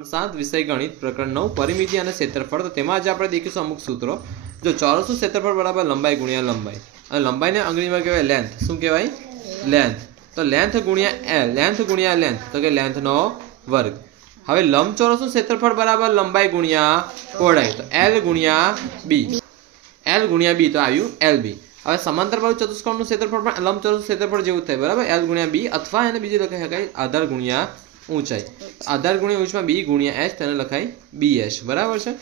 सात विषय गणित प्रकरण 9 परिमिति और क्षेत्रफल। तो तेमां आज आपणे देखीशुं अमुक सूत्रों। जो चौरसનું क्षेत्रफल बराबर लंबाई गुणिया लंबाई और लंबाई ने अंग्रेजी में कहेवाय लेंथ। शुं कहेवाय? लेंथ। तो लेंथ गुणिया एल, लेंथ तो कि लेंथ नो वर्ग। हवे लंबचौरसનું क्षेत्रफल बराबर लंबाई गुणिया पહોળાઈ। तो एल गुणिया बी, एल गुणिया बी तो आव्युं एल बी। हवे समांतर बाजू चतुष्कोणનું क्षेत्रफल पण लंबचौरસનું क्षेत्रफल जेवुं ज थाय बराबर। एल गुणिया बी अथवा एने बीजे लखी शकाय आधार गुणिया ऊंचाई। आधार गुणिया ऊंचाई में बी गुणिया एच तेने लखाय बी एच बराबर है।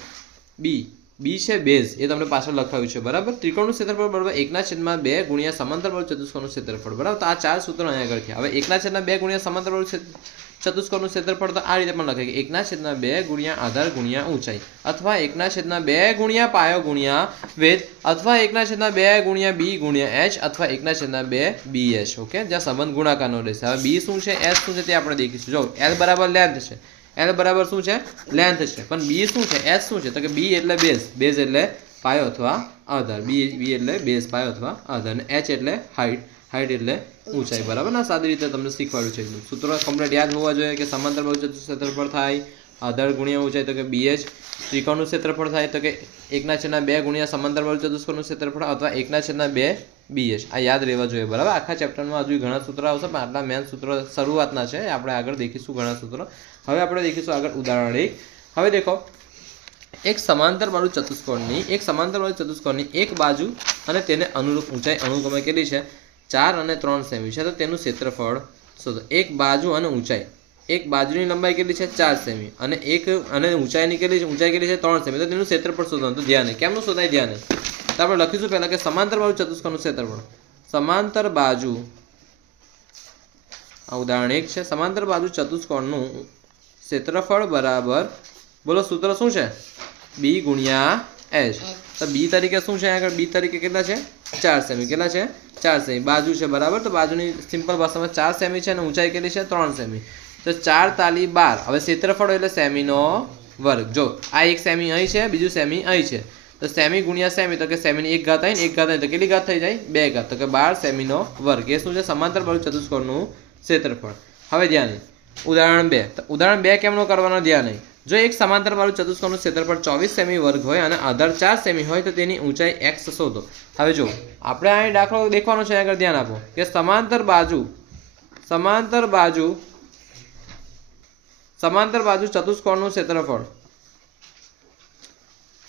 बी बी है बेज ये तमने पाछळ लखाव्युं छे बराबर। त्रिकोणનું क्षेत्रफल बराबर 1/2 गुणिया समांतर बाजू चतुष्कोणનું क्षेत्रफल बराबर। तो आ चार सूत्रों अहींया આગળ थया। हवे 1/2 गुणिया समांतर बाजू चतुष्कोणનું क्षेत्रफल तो आ रीते पण लखाय कि 1/2 गुणिया आधार गुणिया ऊंचाई अथवा 1/2 गुणिया पायो गुणिया वेध अथवा 1/2 गुणिया बी गुणिया एच अथवा 1/2 बी एच। ओके, ज्यां संबंध गुणाकारनो रहेशे। हवे बी शुं छे एच शुं छे ते आपणे देखीशुं। जो एल बराबर लेंथ छे, एल बराबर शुं छे लेंथ छे, पण बी शुं छे एच शुं छे तो कि बी एटले बेज, बेज एटले पायो अथवा आधार, बी बी एटले बेज पायो अथवा आधार ने एच एटले हाइट, हाइट एटले ऊंचाई बराबर। ना सादी रीते तमने शीखवाड्युं छे। सूत्र कम्प्लीट याद होवा जोईए कि समांतर बाजू क्षेत्रफल थाय आधार गुणिया ऊंचाई तो कि बी एच। त्रिकोणનું क्षेत्रफल थाय तो कि 1/2 गुणिया समांतर बाजू चतुष्कोणનું क्षेत्रफल अथवा 1/2 बी एच। आ याद रहेवा जोईए बराबर। आखा चेप्टरमां हजू घणा सूत्र आवशे पण आटला मेन सूत्र शरूआतना छे। आपणे आगळ देखीशुं घणा सूत्र। हवे आपणे देखीशुं आगळ उदाहरण 1। हवे देखो एक समांतर बाजू चतुष्कोणनी एक बाजू अने तेने अनुरूप ऊंचाई अनुक्रमे केटली छे 4 અને 3 सेमी छे। तो तेनुं क्षेत्रफल शोधो। एक बाजू अने ऊंचाई, एक बाजूनी लंबाई केटली छे 4 सेमी अने एक अने ऊंचाईनी केटली छे, ऊंचाई केटली छे 3 सेमी। तो तेनुं क्षेत्रफल शोधવાનું। तो ध्यान केमनुं शोधाय ध्यान। तो आपणे लखीशुं पहेला कि समांतर बाजू चतुष्कोणનું क्षेत्रफल। समांतर बाजू उदाहरण 1 छे। समांतर बाजू चतुष्कोणનું क्षेत्रफल बराबर बोलो सूत्र शुं छे बी गुणिया एच। तो बी तरीके शुं छे आगळ बी तरीके केटला छे 4 सेमी, केटला छे 4 सेमी। बाजू छे बराबर। तो बाजूनी सिंपल भाषामां 4 सेमी छे अने ऊंचाई केटली छे 3 सेमी। तो 4 ताली 12। हवे क्षेत्रफल એટલે सेमीनो वर्ग। जो आ एक सेमी અહીં છે, બીજું સેમી અહીં છે। तो सेमी गुणिया सेमी तो कि सेमी ની 1 घात आई ने 1 घात आई तो કેટલી घात થઈ જાય 2 घात। तो कि 12 सेमीनो वर्ग। ये શું છે समांतर बाजू चतुष्कोणનું क्षेत्रफल। હવે ધ્યાન उदाहरण 2। तो उदाहरण 2 કેમનો કરવાનો ध्यान है। जो एक समांतर बाजू चतुष्कोणનું क्षेत्रफल 24 सेमी वर्ग होय अने आधार 4 सेमी होय तो तेनी ऊंचाई x शोधो। हवे जो आपणे आ दाखलो देखવાનો छे, આગળ ध्यान आपो कि समांतर बाजू चतुष्कोणનું क्षेत्रफल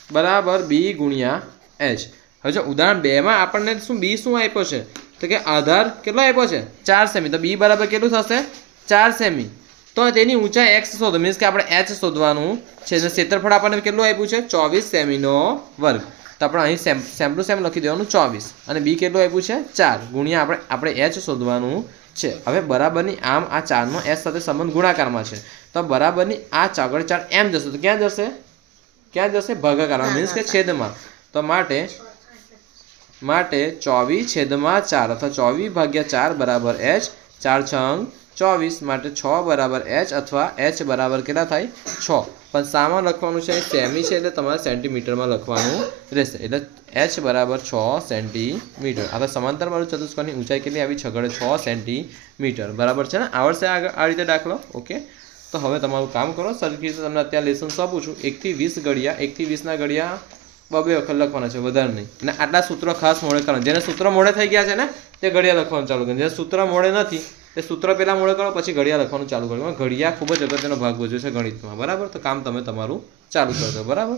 बराबर बी गुणिया एच। हवे जो उदाहरण 2 में आपणे शुं बी शुं आप्यो छे तो कि आधार केटलो आप्यो छे 4 सेमी। तो बी बराबर केटલું थशे 4 सेमी। तो तेनी ऊंचाई एक्स शोधो, मीन्स कि आपणे एच शोधवानुं छे। क्षेत्रफल आपणे केटલું आप्युं छे 24 सेमीनो वर्ग। तो આપણે અહીં સેમ ટુ સેમ લખી દેવાનું 24 અને બી કેટલું આપ્યું છે 4 ગુણ્યા આપણે એચ શોધવાનું છે। હવે બરાબરની આમ આ 4 નો એચ સાથે સંબંધ ગુણાકારમાં છે। તો બરાબરની આ આગળ 4 એમ જશે તો ક્યાં જશે ભાગાકારમાં, મીન્સ કે છેદમાં। તો માટે 24/4 अथवा 24/4 बराबर एच। 4 छंग 24 माटे 6 बराबर एच अथवा एच बराबर केटला थाय 6। पण सामा लखवानुं छे सेमी छे એટલે તમારે સેન્ટીમીટરમાં લખવાનું રહેશે। એટલે एच बराबर 6 सेंटीमीटर। आ तो समांतर बाजू चतुष्कोणની ऊंचाई કેટલી આવી છે 6 सेंटीमीटर बराबर છે ને। આવડશે આ રીતે દાખલો। ओके, तो હવે તમારું કામ કરો સરખી રીતે। તમને અત્યારે લેસન સોંપું છું 1 થી 20 ઘડિયા, 1 થી 20 ના ઘડિયા 2 વખત લખવાના છે, વધારે નહીં। અને આટલા સૂત્રો ખાસ મોડે કરો। જેને સૂત્ર મોડે થઈ ગયા છે ને તે ઘડિયા લખવાનું ચાલુ કરો। જે સૂત્ર મોડે નથી તે સૂત્ર પહેલા મોડે કરો પછી ઘડિયા લખવાનું ચાલુ કરો। ઘડિયા ખૂબ જ અગત્યનો ભાગ ભજવે છે ગણિતમાં બરાબર। તો કામ તમે તમારું ચાલુ કરજો બરાબર।